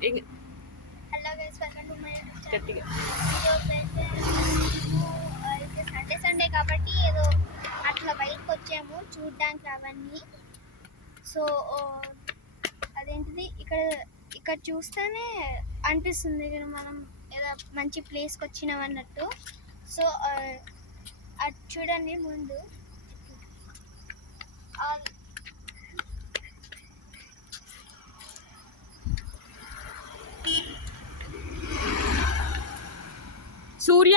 Hello guys, welcome to my గట్టిగా. Sunday కాబట్టి ఏదో అట్లా బయటకు వచ్చాము చూడ్డానికి అవన్నీ. సో అదేంటిది ఇక్కడ చూస్తేనే అనిపిస్తుంది మనం ఏదో మంచి ప్లేస్కి వచ్చినాం అన్నట్టు. సో అటు చూడండి ముందు సూర్య.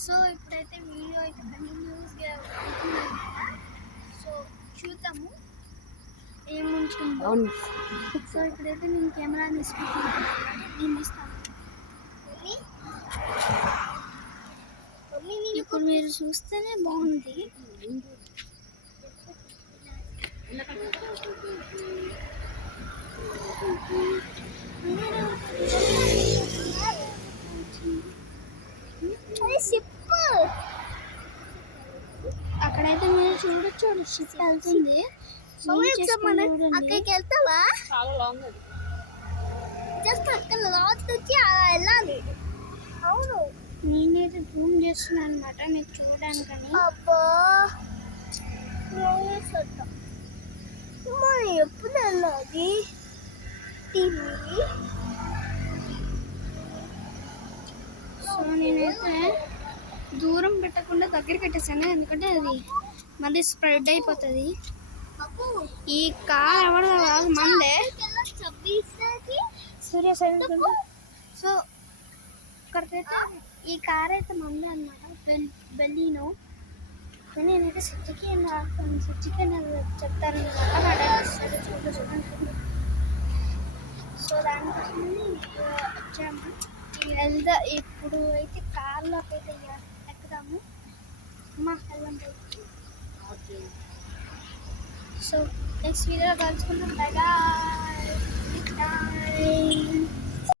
సో ఇప్పుడైతే వీడియో అయితే కంటిన్యూస్గా సో చూద్దాము ఏముంటుందో. సో ఇప్పుడైతే నేను కెమెరా తీసుకుంటాను, నేను ఇస్తాను. ఇప్పుడు మీరు చూస్తేనే బాగుంది. అక్కడైతే మీరు చూడొచ్చు, షిప్ వెళ్తుంది. అక్కడికి వెళ్తావా? చాలా లాంగ్ అది. జస్ట్ అక్కడ లాస్ట్ వచ్చి వెళ్ళాలి. అవును, నేనైతే జూమ్ చేస్తున్నాను అనమాట మీకు చూడడానికని. అబ్బా ఎప్పుడు వెళ్ళాలి టీవీ. సో నేనైతే దూరం పెట్టకుండా దగ్గర పెట్టేసాను, ఎందుకంటే అది మళ్ళీ స్ప్రెడ్ అయిపోతుంది. ఈ కార్ ఎవరు కాదు, మందే. సూర్య సైడ్. సో ఇక్కడికైతే ఈ కార్ అయితే మందే అనమాట, బెల్లినో. నేనైతే చికెన్ చెప్తాను చూడండి. సో దానికోసమని వచ్చాము. ఇప్పుడు అయితే కార్లోకి అయితే ఎక్కుదాము. అమ్మా వెళ్దాం బయటికి. సో నెక్స్ట్ వీడియో కలుసుకుందాం. Bye bye.